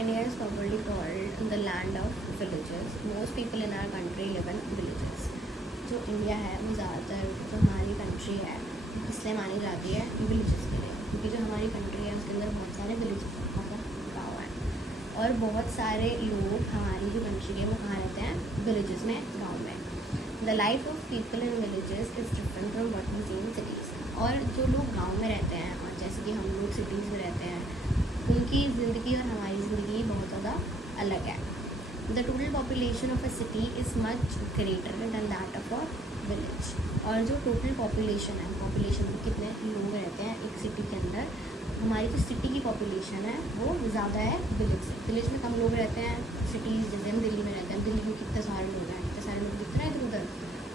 India is popularly called the land of villages. Most people in our country live in villages. जो India है वो ज़्यादातर जो हमारी कंट्री है इसलिए मानी जाती है विलेजेस के लिए, क्योंकि जो हमारी कंट्री है उसके अंदर बहुत सारे विलेजेस मतलब गाँव हैं और बहुत सारे लोग हमारी जो कंट्री है वो कहाँ रहते हैं, विलेजेस में, गाँव में। The life of people in villages is different from what we see in cities. और जो लोग गाँव में रहते हैं और जैसे कि हम लोग सिटीज़ में रहते हैं, उनकी ज़िंदगी और हमारी ज़िंदगी बहुत ज़्यादा अलग है। The total population of a city is much greater than that of a village. और जो टोटल पॉपुलेशन है, पॉपुलेशन कितने लोग रहते हैं एक सिटी के अंदर, हमारी जो सिटी की पॉपुलेशन है वो ज़्यादा है विलेज से। विलेज में कम लोग रहते हैं। सिटीज़ जैसे हम दिल्ली में रहते हैं, दिल्ली में कितने सारे लोग हैं, कितने सारे लोग दिख रहे हैं इधर उधर।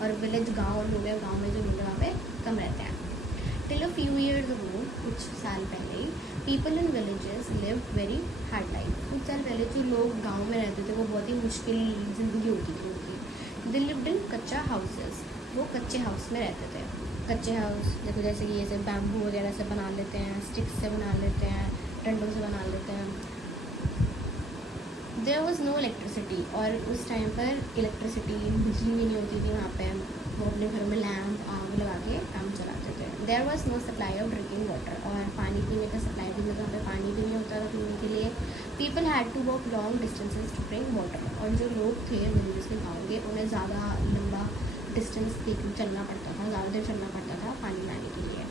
और विलेज गाँव और लोग हैं, गाँव में जो लोग हैं वहाँ पे कम रहते हैं। Till a few years ago, कुछ साल पहले ही, people in villages live very hard life. कुछ साल पहले जो लोग गांव में रहते थे वो बहुत ही मुश्किल ज़िंदगी होती थी उनकी। दे लिव्ड इन कच्चा हाउसेस, वो कच्चे हाउस में रहते थे। कच्चे हाउस देखो जैसे कि जैसे बैम्बू वगैरह से बना लेते हैं, स्टिक्स से बना लेते हैं, डंडों से बना लेते हैं। देयर वॉज नो इलेक्ट्रिसिटी, और उस टाइम पर इलेक्ट्रिसिटी, बिजली भी नहीं होती थी वहाँ पे। वो अपने घर में लैम्प आग लगा के काम चलाते थे। There was no supply of drinking water, और पानी पीने का सप्लाई भी नहीं, वहाँ पे पानी भी नहीं होता था पीने के लिए। People had to walk long distances to drink water, और जो लोग थे विलेजेस के गाँव के, उन्हें ज़्यादा लंबा डिस्टेंस चलना पड़ता था, ज़्यादा देर चलना पड़ता था पानी लाने के लिए।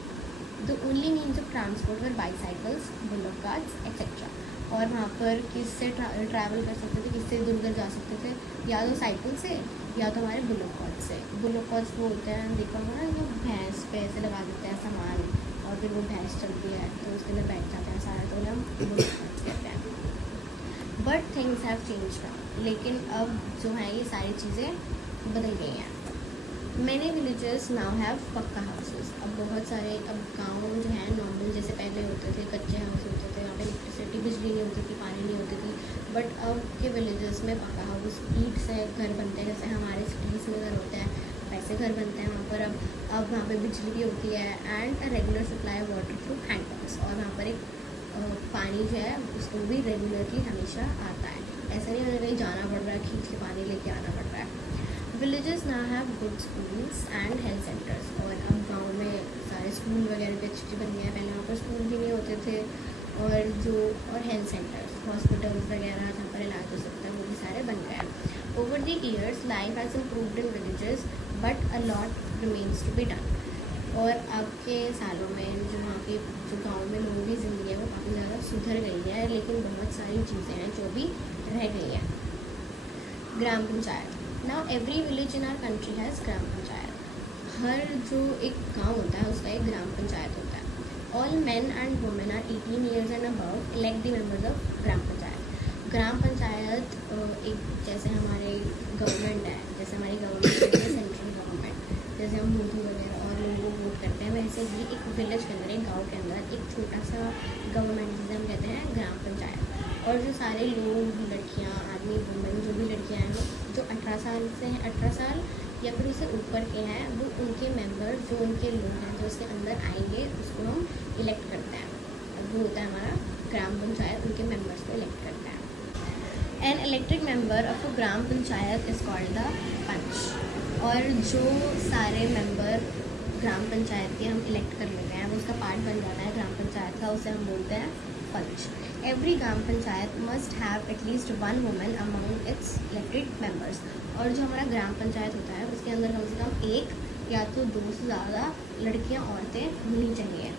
The only means of transport were bicycles, bullock carts etcetera. और वहाँ पर किससे ट्रैवल कर सकते थे, किससे इधर उधर जा सकते थे, या तो साइकिल से या तो हमारे बुलक कार्ट से। बुलक कार्ट्स वो होते हैं, देखा होगा ना, जो भैंस पे ऐसे लगा देते हैं सामान और फिर वो भैंस चलती है तो उसके अंदर बैठ जाते हैं सारा, तो हम बुलक कार्ट्स कहते हैं। But things have change now, लेकिन अब जो है ये सारी चीज़ें बदल गई हैं। मैनी विलेजेस नाउ हैव पक्का हाउसेस। अब बहुत सारे अब गाँव जो है नॉर्मल जैसे पहले होते थे, कच्चे हाउस होते थे, यहाँ पे इलेक्ट्रिसिटी, बिजली नहीं होती थी, पानी नहीं होती थी। बट अब के विलेजेस में पक्का हाउस, ईंट से घर बनते हैं, जैसे हमारे सिटीज़ में घर होते हैं वैसे घर बनते हैं वहाँ पर। अब वहाँ पे बिजली भी होती है and a regular supply of water through handpumps. और वहाँ पर एक पानी जो है उसको भी रेगुलरली हमेशा आता है, ऐसा नहीं हमें कहीं जाना पड़ रहा है, खींच के पानी लेके आना पड़ रहा है। Villages now have good schools and health centres, और अब गाँव में सारे स्कूल वगैरह भी अच्छी बन गए हैं। पहले वहाँ पर स्कूल भी नहीं होते थे, और हेल्थ सेंटर्स, हॉस्पिटल्स वगैरह जहाँ पर इलाज हो सकता है वो भी सारे बन गए हैं। Over the years life has improved in villages but a lot remains to be done. और अब के सालों में जो वहाँ के जो गाँव में लोगों की ज़िंदगी है वो काफ़ी ज़्यादा सुधर गई है, लेकिन बहुत सारी चीज़ें हैं जो भी रह गई हैं। Gram panchayat. Now every village in our country has gram panchayat. हर जो एक गांव होता है उसका एक ग्राम पंचायत होता है। All men and women are 18 years and above elect the members of gram panchayat. Gram panchayat एक जैसे हमारे गवर्नमेंट है, जैसे हमारी गवर्नमेंट है सेंट्रल गवर्नमेंट, जैसे हम मोदी वगैरह और लोग वोट करते हैं, वैसे ही एक विलेज के अंदर, एक गाँव के अंदर एक छोटा सा गवर्नमेंट जिसे हम कहते हैं ग्राम पंचायत। और जो सारे लोग, लड़कियाँ, आदमी, वुमेन, जो भी लड़कियाँ हैं जो 18 साल से हैं, 18 साल या फिर उससे ऊपर के हैं, वो उनके मेंबर, जो उनके लोग हैं जो उसके अंदर आएंगे उसको हम इलेक्ट करते हैं। अब वो होता है हमारा ग्राम पंचायत, उनके मेंबर्स को इलेक्ट करते हैं। An elected member of a gram panchayat is called the panch. और जो सारे मेंबर ग्राम पंचायत के हम इलेक्ट कर लेते हैं, वो उसका पार्ट बन जाता है ग्राम पंचायत का, उसे हम बोलते हैं panch. Every gram panchayat must have at least one women among its elected members. और जो हमारा ग्राम पंचायत होता है उसके अंदर कम से कम एक या तो दो से ज़्यादा लड़कियां, औरतें होनी चाहिए।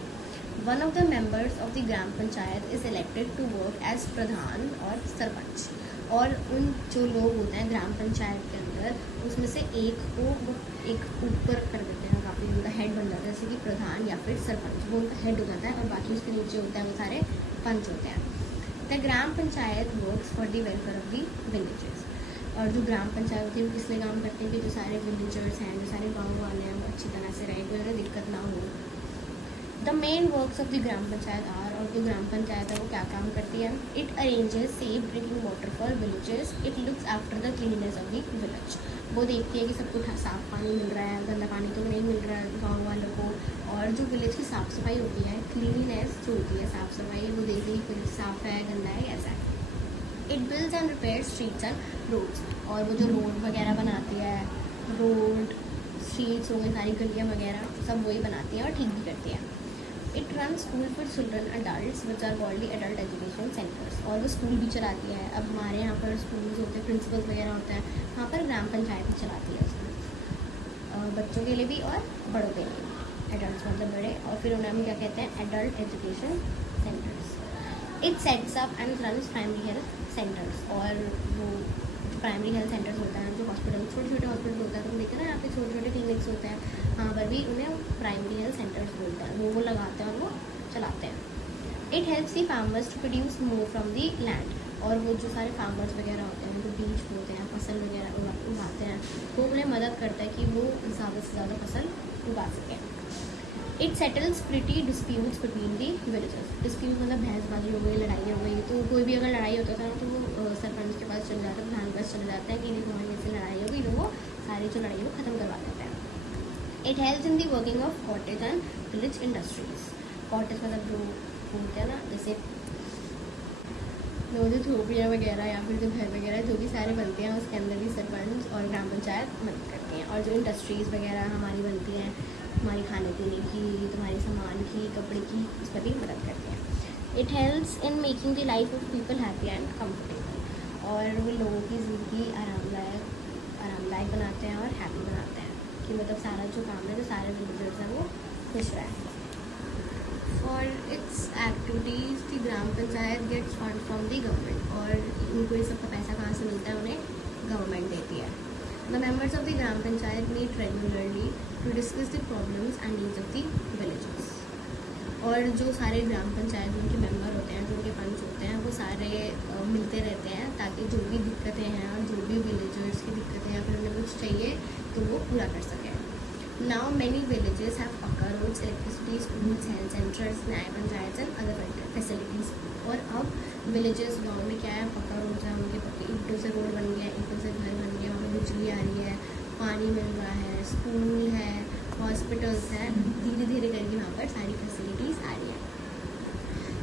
One of the members of the gram panchayat is elected to work as pradhan और सरपंच। और उन जो लोग होते हैं ग्राम पंचायत के अंदर, उसमें से एक को वो एक ऊपर कर देते हैं, काफ़ी उनका हेड बन जाता है, जैसे कि प्रधान या फिर सरपंच, वो उनका हेड हो जाता है, और बाकी उसके नीचे होता है वो सारे पंच होते हैं। The gram panchayat works for the welfare of the villages. और जो ग्राम पंचायत होती है वो किस लिए काम करते हैं कि जो सारे विलेजर्स हैं, जो सारे गाँव वाले हैं, वो अच्छी तरह से रहे, कोई अगर दिक्कत ना हो। The main works of the gram panchayat are, और जो ग्राम पंचायत है वो क्या काम करती है? It arranges safe drinking water for villages, it looks after the cleanness of the village. वो देखती है कि सबको साफ़ पानी मिल रहा है, गंदा पानी तो नहीं मिल रहा है गाँव वालों को। और जो विलेज की साफ़ सफाई होती है, क्लीनलीनेस जो होती है, साफ़ सफाई, वो देखती है कि विलेज साफ़ है, गंदा है, कैसा है। It builds and repair streets and roads, और वो जो रोड वगैरह बनाती है, रोड स्ट्रीट्स हो गई, सारी गलियाँ वगैरह सब वही बनाती है और ठीक भी करती है. It run school for children adult which are called adult education centres, और वो स्कूल भी चलाती है. अब हमारे यहाँ पर स्कूल्स होते हैं, प्रिंसिपल्स वगैरह होते हैं, वहाँ पर ग्राम पंचायत भी चलाती है स्कूल, बच्चों के लिए भी और बड़ों के लिए. एडल्ट मतलब बड़े, और फिर उन्हें हम क्या कहते हैं, adult education centres. It sets up and runs primary health centres, और वो प्राइमरी हेल्थ सेंटर्स होता है, जो हॉस्पिटल, छोटे छोटे हॉस्पिटल होता है, तुम देखते हैं ना यहाँ पे छोटे छोटे क्लिनिक्स होते हैं, वहाँ पर भी उन्हें प्राइमरी हेल्थ सेंटर्स बोलते हैं. वो लगाते हैं और वो चलाते हैं. It helps the farmers to produce more from the land, और वो जो सारे फार्मर्स वगैरह होते हैं, जो बीज बोते हैं, फसल वगैरह उगाते हैं, वो उन्हें मदद करता है कि वो ज़्यादा से ज़्यादा फसल उगा सकें. It settles pretty disputes between the villages. Dispute मतलब बहसबाजी हो गई, लड़ाई हो गई, तो कोई भी अगर लड़ाई होता था तो वो सरपंच के पास चले जाते हैं, प्रधान के पास चले जाते हैं कि हमारी से लड़ाई हो गई, तो वो सारी जो लड़ाई है वो ख़त्म करवा देते हैं. It helps in the working of cottage and village industries. Cottage मतलब जो होते हैं ना, जैसे जो झोपड़ियाँ वगैरह या फिर जो घर वगैरह जो भी सारे बनते हैं, उसके अंदर भी सरपंच और ग्राम पंचायत मदद करती हैं. और जो इंडस्ट्रीज़ वगैरह हमारी बनती हैं, हमारी खाने पीने की, तुम्हारे सामान की, कपड़े की, उस पर भी मदद करते हैं. It helps in making the life of people happy and comfortable, और वो लोगों की ज़िंदगी आरामदायक बनाते हैं और हैप्पी बनाते हैं, कि मतलब सारा जो काम है, जो सारे विलेजर्स हैं वो खुश रहें. For its activities the gram panchayat gets fund from the government, और इनको ये सबका पैसा कहाँ से मिलता है, उन्हें गवर्नमेंट देती है. The members of the gram panchayat meet regularly to discuss the problems and needs of the villages, और जो सारे ग्राम पंचायत उनके मेंबर होते हैं, जो उनके पंच होते हैं, वो सारे मिलते रहते हैं ताकि जो भी दिक्कतें हैं और जो भी विलेजर्स की दिक्कतें हैं, फिर उन्हें कुछ चाहिए तो वो पूरा कर सकें. Now many villages have pucca roads, electricity, schools, health centres, nyaya panchayat and other facilities. और अब विलेजेस, गाँव में क्या है, पक्का रोड्स हैं, उनके पक्के ईंटों से रोड बन गया, ईंटों से घर बन गया, वहाँ पर बिजली आ रही है, पानी मिल रहा है, स्कूल है, हॉस्पिटल्स हैं, धीरे धीरे करके वहाँ पर सारी फैसिलिटीज़ आ रही हैं.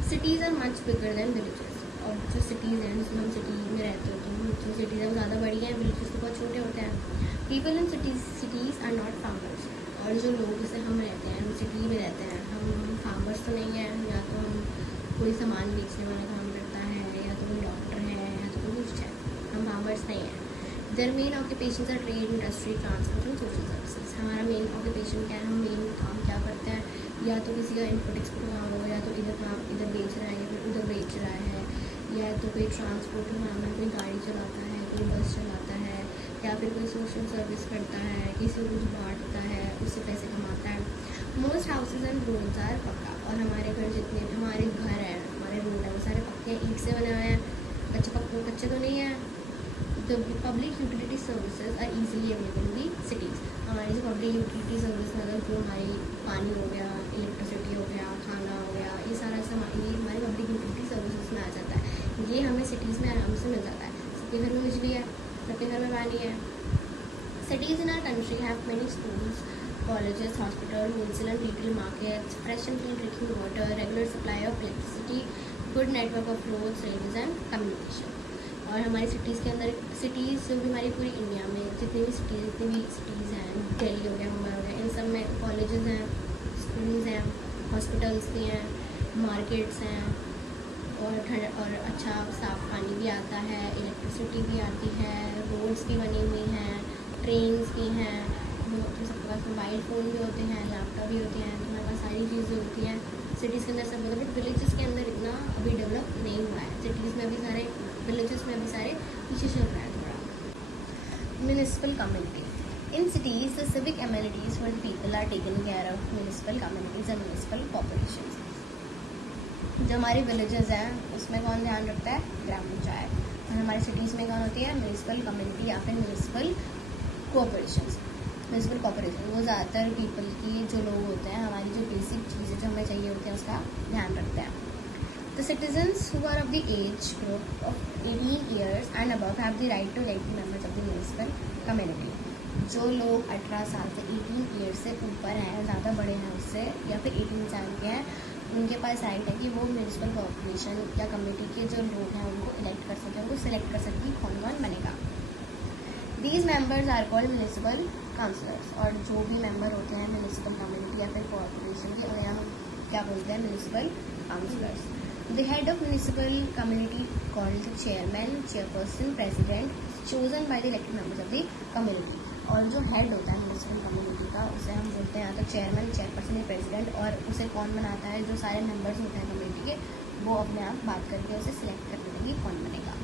Cities are much bigger than villages, और जो सिटीज़ हैं, जिसमें हम सिटी में रहते होते हैं, जो सिटीज़ हैं वो ज़्यादा बड़ी हैं, विलेजेस तो बहुत छोटे होते हैं. People in cities are not farmers, और जो लोग जैसे हम रहते हैं, हम सिटी में रहते हैं, हम फार्मर्स तो नहीं हैं. या तो हम कोई सामान बेचने वाला काम करता है, या तो कोई डॉक्टर है, या तो कोई कुछ है, हम फार्मर्स नहीं हैं. Their main occupations are trade, industry, transport and social services. हमारा मेन ऑक्यूपेशन क्या है, हम मेन काम क्या करते हैं, या तो किसी का इम्पोर्ट एक्सपोर्ट काम हो, या तो इधर काम इधर बेच रहा है, या फिर उधर बेच रहा है, या तो कोई ट्रांसपोर्ट का काम है, कोई गाड़ी चलाता है, कोई बस चलाता है, या फिर कोई सोशल सर्विस करता है, किसी को कुछ बांटता है, उससे पैसे कमाता है. Most houses and roads are pucca, और हमारे घर जितने भी हमारे घर हैं, हमारे रोड हैं, वो सारे पक्के ईंट से बने हुए हैं. कच्चे तो नहीं है. The public utility services are easily available in the cities. हमारी जो पब्लिक यूटिलिटी सर्विस मतलब जो हमारी पानी हो गया, इलेक्ट्रिसिटी हो गया, खाना हो गया, ये सारा सामान ये हमारी पब्लिक यूटिलिटी सर्विसेज में आ जाता है. ये हमें सिटीज़ में आराम से मिल जाता है. सबके घर में बिजली है, सबके घर में पानी है. Cities in our country have many schools, colleges, hospitals, wholesale and retail markets, fresh and clean drinking water, regular supply of electricity, good network of roads, railways and communication. और हमारी सिटीज़ के अंदर, सिटीज़ जो भी हमारी पूरी India में जितनी भी सिटीज़ हैं, दिल्ली हो गया, मुंबई हो गया, इन सब में कॉलेजेस हैं, स्कूल्स हैं, हॉस्पिटल्स भी हैं, मार्केट्स हैं, और अच्छा साफ़ पानी भी आता है, इलेक्ट्रिसिटी भी आती है, रोड्स भी बनी हुई हैं, ट्रेन्स भी हैं, तो सबके पास मोबाइल फ़ोन भी होते हैं, लैपटॉप भी होते हैं, तो हमारे पास सारी चीज़ें होती हैं. सिटीज़ के अंदर सब होता है, बट विलेजेस के अंदर इतना अभी डेवलप नहीं हुआ है. सिटीज़ में अभी सारे, विलेजेस में अभी सारे पीछे चल रहा है थोड़ा. Municipal community. In cities the civic amenities for the people are taken care of municipal communities and municipal corporation. जो हमारे विलेजेस हैं उसमें कौन ध्यान रखता है, ग्राम पंचायत. और हमारे सिटीज़ में कौन होती है, म्यूनिसिपल कम्युनिटी या फिर म्यूनिसिपल कॉर्पोरेशन. म्यूनिसिपल कॉर्पोरेशन वो ज़्यादातर पीपल की जो लोग होते हैं, हमारी जो बेसिक चीज़ें जो हमें चाहिए होती हैं उसका ध्यान रखते हैं. The citizens who are of the age group of 18 years and above have the right to elect the members of the municipal community. जो लोग 18 साल से 18 years से ऊपर हैं, ज़्यादा बड़े हैं उससे, या फिर 18 साल के हैं, उनके पास राइट है कि वो म्यूनिसिपल कॉर्पोरेशन या कमेटी के जो लोग हैं उनको इलेक्ट कर होते हैं, वो सिलेक्ट कर सकती है कौन कौन बनेगा। These members are called municipal councillors, और जो भी मेंबर होते हैं म्यूनिसिपल कम्युनिटी या फिर कॉर्पोरेशन के, और यहाँ क्या बोलते हैं, municipal councillors. The head of municipal community called the chairman, chairperson, president, chosen by the elected members of the community. और जो हेड होता है म्यूनिसिपल कम्युनिटी का, उसे हम बोलते हैं या तो चेयरमैन, चेयरपर्सन या प्रेसिडेंट, और उसे कौन बनाता है, जो सारे मेंबर्स होते हैं कम्युनिटी के, वो अपने आप बात करके उसे सिलेक्ट कर लेंगे कौन बनेगा।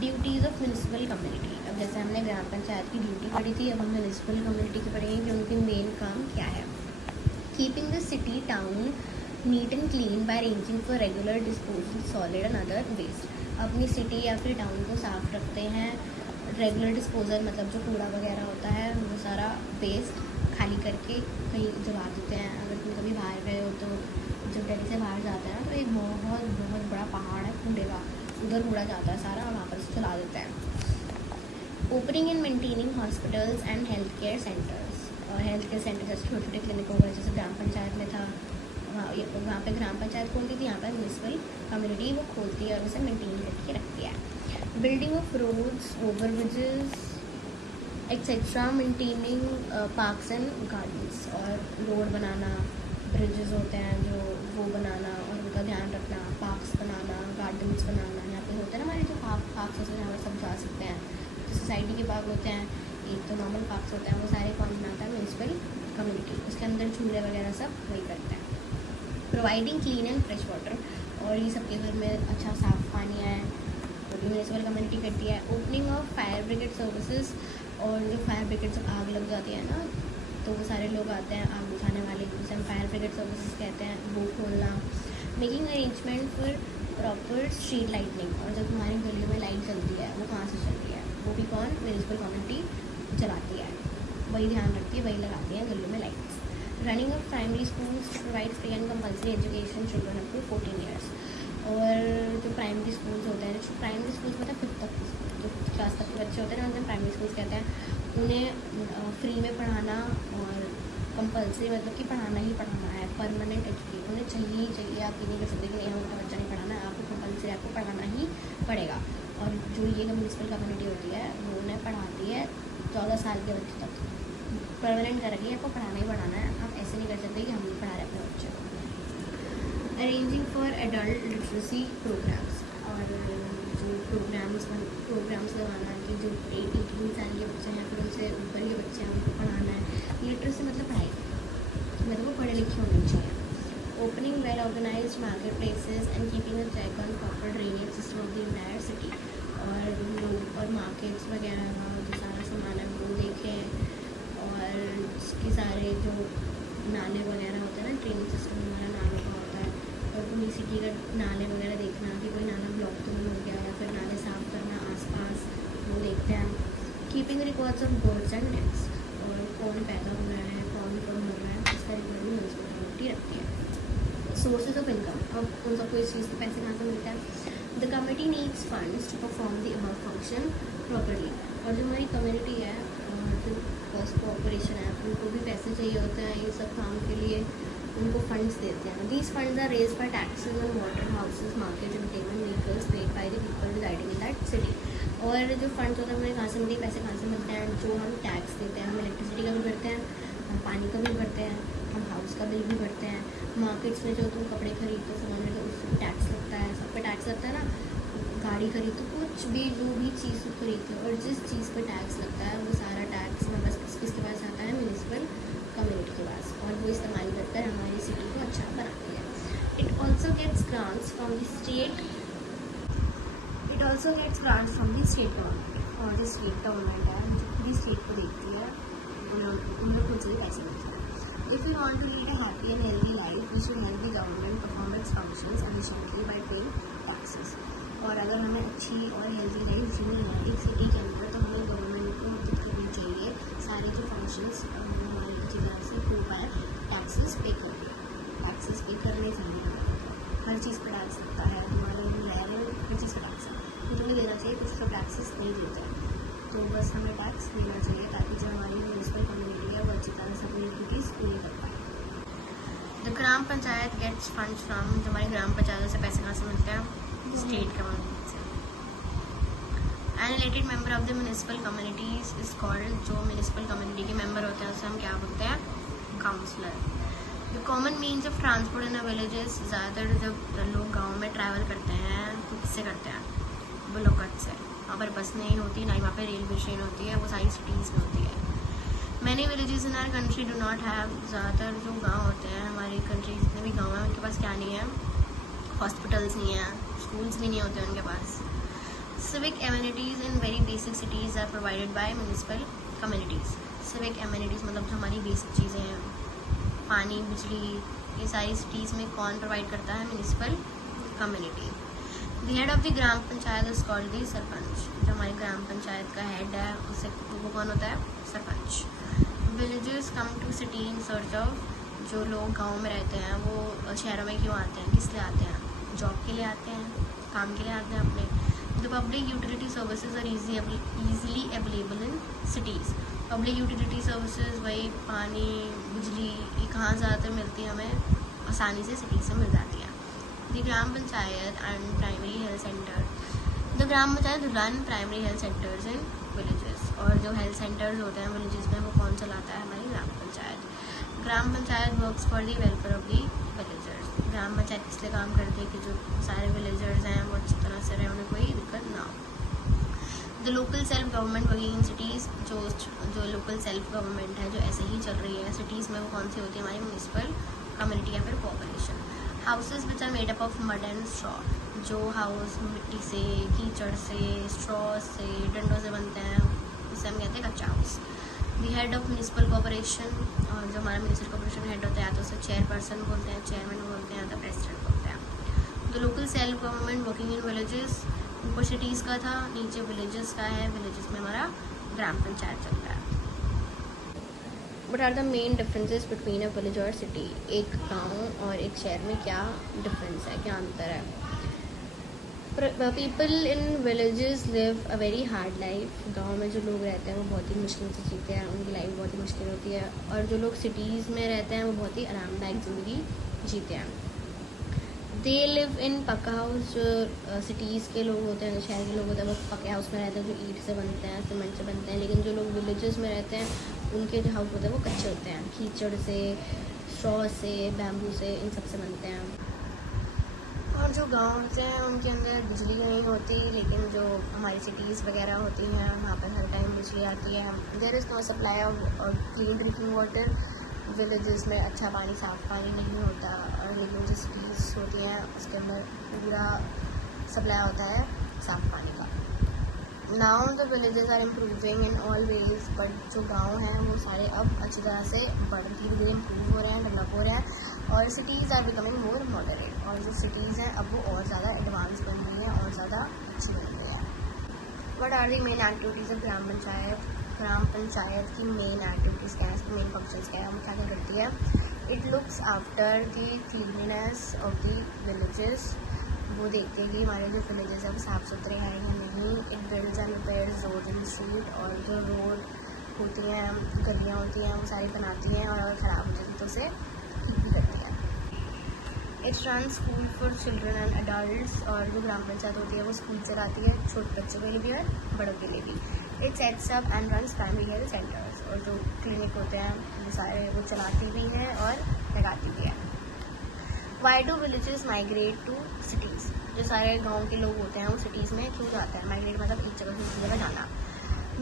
ड्यूटीज़ ऑफ म्यूनिसिपल कम्युनिटी, अब जैसे हमने ग्राम पंचायत की ड्यूटी पढ़ी थी, अब हम म्यूनिसिपल कम्युनिटी की पढ़ेंगे कि उनकी मेन काम क्या है। Keeping the city town neat and clean by arranging for regular disposal solid and other waste, अपनी सिटी या फिर टाउन को साफ रखते हैं। रेगुलर डिस्पोजल मतलब जो कूड़ा वगैरह होता है वो सारा वेस्ट खाली करके कहीं जला देते हैं। अगर तुम कभी बाहर गए हो तो जब दिल्ली से बाहर जाते हैं ना, तो एक बहुत बहुत बड़ा पहाड़ है कूड़े का, उधर कूड़ा जाता है सारा, वहाँ पर से चला देते हैं। Opening and maintaining hospitals and health care centres, और हेल्थ केयर सेंटर जैसे छोटे छोटे क्लिनिक हो गए, जैसे ग्राम पंचायत में था, वहाँ पे ग्राम पंचायत खोलती थी, यहाँ पर म्यूनिसिपल कम्युनिटी वो खोलती है और उसे मेंटेन करके रखती है। Building of roads, over bridges etcetera, maintaining parks and gardens, और रोड बनाना, ब्रिजेस होते हैं जो वो बनाना और उनका ध्यान रखना, पार्क्स बनाना, गार्डन्स बनाना। यहाँ पे होते हैं ना हमारे जो पार्क्स होते हैं जहाँ पर सब जा सकते हैं, जो सोसाइटी के पार्क होते हैं, एक तो नॉर्मल पार्क्स होते हैं, वो सारे कौन बनाता है, म्यूनिसिपल कम्युनिटी, उसके अंदर झूले वगैरह सब वही करते हैं। Providing clean and fresh water, और ये सबके घर में अच्छा साफ पानी आए तो भी म्यूनिसिपल कम्युनिटी करती है। Opening of fire brigade services, और जो फायर ब्रिगेड से आग लग जाती है ना, तो वो सारे लोग आते हैं आग बुझाने वाले, जिसे हम फायर ब्रिगेड सर्विसेज कहते हैं, वो खोलना। Making arrangement for proper street lightning, और जब तुम्हारी गली में लाइट चलती है वो कहाँ से चल रही है, वो भी कौन, म्यूनिसिपल कम्युनिटी चलाती है, वही ध्यान रखती है, वही लगाती है गली में lights. Running of primary schools to provide free and compulsory education children up to 14 years, और जो प्राइमरी स्कूल्स होते हैं, जो प्राइमरी स्कूल्स मतलब 5th तक, जो क्लास तक के बच्चे होते हैं ना, उन्हें प्राइमरी स्कूल्स कहते हैं, उन्हें फ्री में पढ़ाना, और कंपल्सरी मतलब कि पढ़ाना ही पढ़ाना है, परमानेंट एजुकेशन उन्हें चाहिए ही चाहिए। आप ये नहीं कर सकते कि नहीं हमारा बच्चा नहीं पढ़ाना है, आपको कंपल्सरी आपको पढ़ाना ही पड़ेगा। और जो ये म्यूनिसिपल कम्युनिटी होती है वो उन्हें पढ़ाती है 14 साल के बच्चे तक, परमानेंट कर रखी है, आपको पढ़ाना ही पढ़ाना है, आप ऐसे नहीं कर सकते कि हम नहीं पढ़ा रहे अपने बच्चे को। Arranging for adult literacy programmes, और जो प्रोग्राम्स लगाना कि जो 18 साल के बच्चे हैं फिर उनसे ऊपर के बच्चे हैं उनको पढ़ाना है। लिटरेसी मतलब पढ़ाई, मतलब वो पढ़े लिखे होने चाहिए। Opening well organised market places and keeping a check on proper drainage system of the entire city, और लोग और मार्केट्स वगैरह का जो सारा सामान है वो देखें, और उसके सारे जो नाले वगैरह होते हैं ना, ड्रेनेज सिस्टम हमारा नालों का होता है, और पूरी सिटी का नाले वगैरह देखना कि कोई नाला ब्लॉक तो नहीं हो गया, या फिर नाले साफ करना आसपास, वो देखते हैं। Keeping records of birds and nets, और कौन पैदा हो रहा है, कौन कौन मर रहा है, इसका रिकॉर्ड भी म्यूनिसिपल कम्युनिटी रखती है। सोर्सेज ऑफ इनकम, अब उन सबको इस चीज़ के पैसे कहाँ से मिलते हैं। The committee needs funds to perform the above function properly, और जो हमारी कम्युनिटी है, जो फर्स्ट कॉर्पोरेशन है, उनको भी पैसे चाहिए होते हैं ये सब काम के लिए, उनको फंड्स देते हैं। These funds are raise by taxes on water, houses, market, entertainment vehicles paid by the people residing in that city. और जो फंड्स होते हैं हमें कहाँ से मिलते हैं, पैसे कहाँ से मिलते हैं, जो हम टैक्स देते हैं, हम इलेक्ट्रिसिटी का भी भरते हैं, हम पानी का भी भरते हैं, हम हाउस का बिल भी भरते हैं। मार्केट्स में जो तुम कपड़े खरीदते हो, सामान खरीदते हो, उस पर टैक्स लगता है, सब पे टैक्स लगता है ना। गाड़ी खरीदते हो, कुछ भी जो भी चीज़ खरीदते हो, और जिस चीज़ पर टैक्स लगता है वो सारा टैक्स में बस किसके पास आता है, म्यूनिसिपल कम्युनिटी के पास, और वो इस्तेमाल करकर हमारी सिटी को अच्छा बनाती है। It also gets grants from the state government, और जो स्टेट गवर्नमेंट है जो पूरी स्टेट को देखती है, उन्हें खुद से पैसे मिलते हैं। If you want to lead a happy and healthy life, we should help the government perform its functions efficiently by paying taxes. और अगर हमें अच्छी और हेल्दी लाइफ जीनी है एक सिटी के अंदर, तो हमें गवर्नमेंट को मदद करनी चाहिए, सारे जो फंक्शंस हमारी अच्छी तरह से हो पाए, टैक्सेस पे करने चाहिए। हर चीज़ पर टैक्स लगता है, हमारे रह रहे हर चीज़ पर टैक्स है, तो तुम्हें देना चाहिए, कुछ तो टैक्सेस नहीं देते हैं, तो बस हमें टैक्स देना चाहिए ताकि जो हमारी म्यूनिसिपल कम्युनिटी है वो अच्छी तरह से अपनी ड्यूटीज़ पूरी कर पाए। The gram panchayat gets funds from, जो हमारी ग्राम पंचायतों से पैसे कहाँ से मिलते हैं, स्टेट गवर्नमेंट से। An elected member of the municipal communities is called, जो म्यूनिसिपल कम्युनिटी के मेंबर होते हैं उसे हम क्या बोलते हैं, councillor. The common means of transport in the villages, ज़्यादातर जब लोग गाँव में ट्रैवल करते हैं तो किससे करते हैं, बुलोकट से। वहाँ पर बस नहीं होती, ना ही वहाँ पर रेलवे ट्रेन होती है, वो सारी सिटीज़ में होती है। Many villages in our country do not have, ज़्यादातर जो गाँव होते हैं हमारी कंट्री जितने भी गाँव हैं उनके पास क्या नहीं है, हॉस्पिटल्स नहीं है, स्कूल्स भी नहीं होते उनके पास। Civic amenities in very basic cities are provided by municipal communities. Civic amenities मतलब जो हमारी बेसिक चीज़ें हैं, पानी, बिजली, ये सारी सिटीज़ में कौन प्रोवाइड करता है, municipal community. The head of the gram panchayat is called the sarpanch, जो हमारी ग्राम पंचायत का हेड है उसे वो कौन होता है, sarpanch. Villagers come to city in search of, जो लोग गाँव में रहते हैं वो शहरों में क्यों आते हैं, किस लिए आते हैं, जॉब के लिए आते हैं, काम के लिए आते हैं अपने। The public utility services are easily available in cities. Public utility services वही पानी, बिजली, ये कहाँ ज़्यादातर मिलती है, हमें आसानी से सिटी से मिल जाती है। The gram panchayat and primary health center. The gram panchayat run primary health centers in villages. और जो हेल्थ सेंटर्स होते हैं विलेजेस में वो कौन चलाता है, हमारी gram panchayat. Gram panchayat works for the welfare of the villagers. Gram panchayat इसलिए काम करती है कि जो सारे विलेजर्स हैं वो अच्छी तरह से रहे, उन्हें कोई दिक्कत ना हो। The local self government working in cities, जो लोकल सेल्फ गवर्नमेंट है जो ऐसे ही चल रही है सिटीज़ में, वो कौन सी होती है, हमारी म्यूनिसिपल कम्युनिटी या फिर population. Houses which are made up of mud and straw, जो हाउस मिट्टी से, कीचड़ से, स्ट्रॉ से, डंडों से बनते हैं, उसे हम कहते हैं कच्चा house. The head of municipal corporation, और जो हमारा म्यूनिसिपल कॉर्पोरेशन हेड होता है तो उसे चेयरपर्सन बोलते हैं, चेयरमैन बोलते हैं, तो प्रेसिडेंट बोलते हैं। The local self government working in villages, ऊपर सिटीज़ का था, नीचे विलेजेस का है, विलेजेस में हमारा ग्राम पंचायत चल रहा है। What are the main differences between a village और city? एक गांव और एक शहर में क्या डिफरेंस है, क्या अंतर है? People in villages live a very hard life. गांव में जो लोग रहते हैं वो बहुत ही मुश्किल से जीते हैं, उनकी लाइफ बहुत ही मुश्किल होती है, और जो लोग सिटीज़ में रहते हैं वो बहुत ही आरामदायक ज़िंदगी जीते हैं। They live in पक्का हाउस, जो सिटीज़ के लोग होते हैं, शहर के लोग होते हैं वो पक्के हाउस में रहते हैं जो ईंट से बनते हैं, सीमेंट से बनते हैं, लेकिन जो लोग विलेजेस में रहते हैं उनके जो हाउस होते हैं वो कच्चे होते हैं, कीचड़ से, स्ट्रॉ से, बैम्बू से, इन सब से बनते हैं। और जो गांव होते हैं उनके अंदर बिजली नहीं होती, लेकिन जो हमारी सिटीज़ वगैरह होती हैं वहाँ पर हर टाइम बिजली आती है। There is no supply of clean drinking water. Villages में अच्छा पानी, साफ़ पानी नहीं होता, और लेकिन जो सिटीज़ होती हैं उसके अंदर पूरा सप्लाई होता है साफ़ पानी का। Now the villages are improving in all ways, but जो गाँव हैं वो सारे अब अच्छी तरह से धीरे धीरे इम्प्रूव हो रहे हैं, डेवलप हो रहे हैं, और cities are becoming more moderate, और जो सिटीज़ हैं अब वो और ज़्यादा एडवांस बन रही हैं और ज़्यादा अच्छी बन रही हैं। What are the main activities of gram panchayat? Gram panchayat की मेन एक्टिविटीज़ क्या है, इसकी मेन फंक्शंस क्या है, वो क्या क्या करती है? It looks after the cleanliness of the villages, वो देखते हैं कि हमारे जो विलेजेस हैं वो साफ़ सुथरे हैं या नहीं। It builds and repairs road in street, और जो रोड होती हैं, गलियाँ होती हैं, वो सारी बनाती हैं, और अगर ख़राब हो जाती तो उसे ठीक भी करती हैं। It's run school for children and adults, और जो ग्राम पंचायत होती है वो स्कूल चलाती है, छोटे बच्चों के लिए भी और बड़ों के लिए भी। It sets up and runs primary health centres, और जो क्लिनिक होते हैं वो सारे वो चलाती भी हैं और लगाती भी है। Why do villages migrate to cities? जो सारे गाँव के लोग होते हैं वो सिटीज़ में क्यों जाते हैं? माइग्रेट मतलब एक जगह से दूसरी जगह जाना।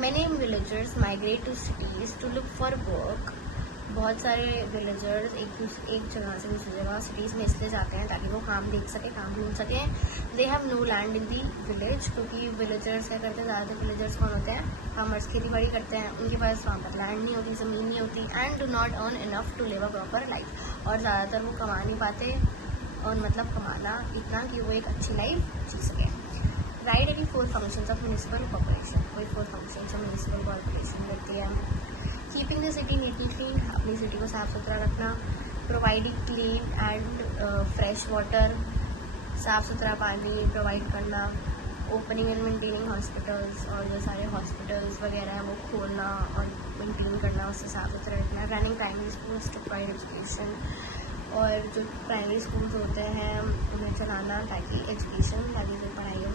Many villagers migrate to cities to look for work, बहुत सारे विलेजर्स एक जगह से दूसरी जगह सिटीज़ में इसलिए जाते हैं ताकि वो काम देख सकें, काम ढूंढ सकें। They have no land in the village, क्योंकि विलेजर्स क्या करते हैं, ज़्यादातर विलेजर्स कौन होते हैं, फार्मर्स, खेती बाड़ी करते हैं, उनके पास वहाँ पर लैंड नहीं होती, ज़मीन नहीं होती, and do not earn enough to live a proper life, और ज़्यादातर वो कमा नहीं पाते, और मतलब कमाना इतना कि वो एक अच्छी लाइफ जी सकें। Right any 4 functions of municipal corporation, कोई 4 फंक्शंस ऑफ म्यूनिसिपल कॉर्पोरेशन करती है। Keeping the city neatly clean, अपनी सिटी को साफ़ सुथरा रखना। Providing clean and fresh water, साफ़ सुथरा पानी प्रोवाइड करना। ओपनिंग एंड मेंटेनिंग हॉस्पिटल्स, और जो सारे हॉस्पिटल्स वगैरह हैं वो खोलना और मेंटेन करना, उससे साफ़ सुथरा रखना। Running primary schools to provide education, और जो प्राइमरी स्कूल्स होते हैं उन्हें चलाना, ताकि एजुकेशन, ताकि जो पढ़ाई है